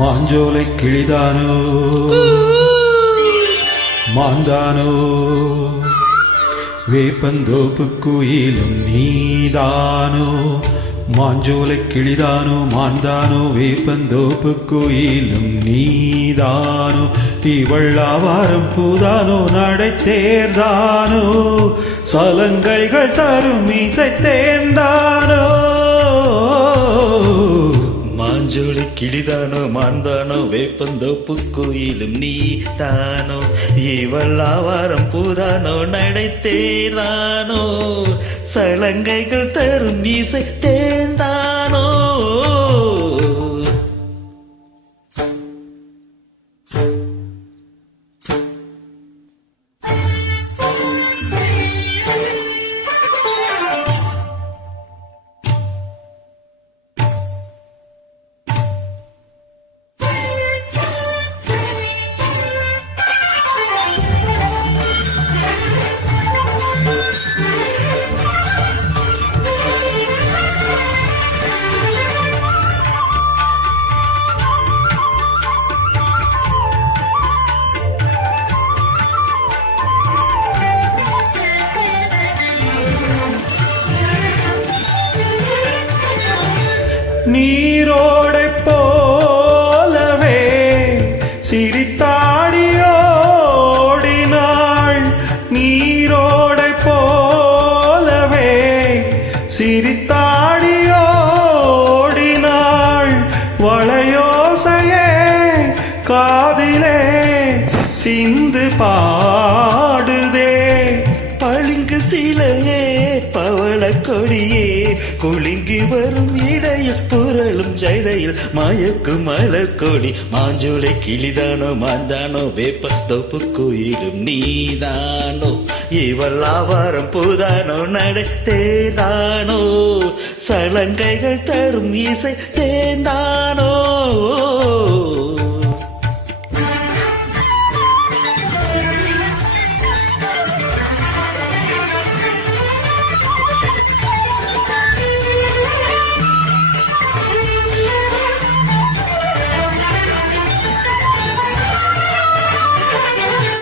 மாஞ்சோலை கிளிதானோ மாந்தானோ வேப்பந்தோப்பு குயிலும் நீதானோ மாஞ்சோலை கிளிதானோ மாந்தானோ வேப்பந்தோப்பு குயிலும் நீதானோ இவள்ளாவாரம் பூதானோ நடை தேர்தானோ சலங்கைகள் தரும் இசை தேர்ந்தானோ மாஞ்சோலை கிளிதானோ மாந்தானோ வேப்பந்தோப்பு கோயிலும் நீ தானோ இவள்ளாவாரம் பூதானோ நடை தேர்தானோ சலங்கைகள் தரும் இசை தேர்ந்தானோ நீரோடை போலவே சிரித்தாடியோடினாள் நீரோடை போலவே சிரித்தாடியோடினாள் வளையோசையே காதிலே சிந்து பாடுதே பளிங்கு சிலையே பவள கொடியே குலுங்கி வரும் இடையில் புரளும் ஜடையில் மயக்கும் மலர் கொடி மாஞ்சோலை கிளிதானோ மாந்தானோ வேப்பந்தோப்பு கோயிலும் நீதானோ இவள்ளாவாரம் பூதானோ நடை தேர்தானோ சலங்கைகள் தரும் இசை தேர்ந்தானோ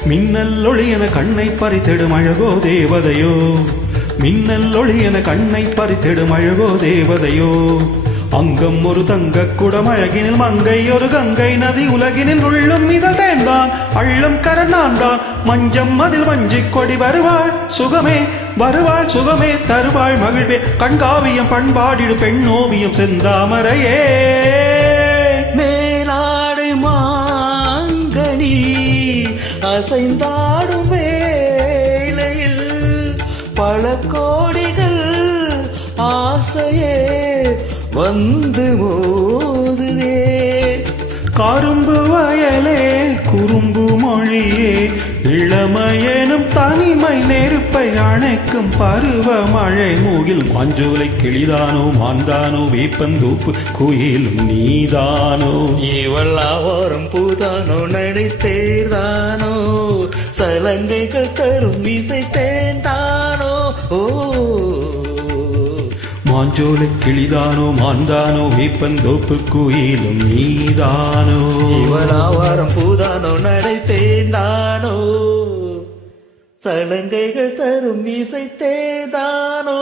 மின்னல் ஒளி என கண்ணை பறித்திடும் அழகோ தேவதையோ மின்னல் ஒளி என கண்ணை பறித்திடும் அழகோ தேவதையோ அங்கம் ஒரு தங்க குடம் அழகினில் மங்கை ஒரு கங்கை நதி உலகினில் உள்ளும் இதழ் தேர்ந்தான் அள்ளும் கரநான்தான் மஞ்சம் அதில் வஞ்சிக் கொடி வருவாள் சுகமே வருவாள் சுகமே தருவாள் மகிழ்வே கண்காவியம் பண்பாடிடு பெண்ணோவியம் செந்தாமரையே மேலாடை மாங்கனி அசைந்தாடும் வேளையில் பல கோடிகள் ஆசையே வந்து மோதுதே கரும்பு வயலே குறும்பு மொழியே இளமையேனும் தனிமை நெருப்பை அணைக்கும் பருவ மழை மூகில் மாஞ்சோலை கிளிதானோ மாந்தானோ வேப்பந்தோப்பு குயிலும் நீதானோ இவள்ளாவாரம் பூதானோ நடை தேர்தானோ சலங்கைகள் தரும் இசை தேர்ந்தானோ ஓ மாஞ்சோலை கிளிதானோ மாந்தானோ வேப்பந்தோப்பு குயிலும் நீதானோ இவளாவாரம் பூதானோ நடை தேர்ந்தானோ சலங்கைகள் தரும் இசை தேர்ந்தானோ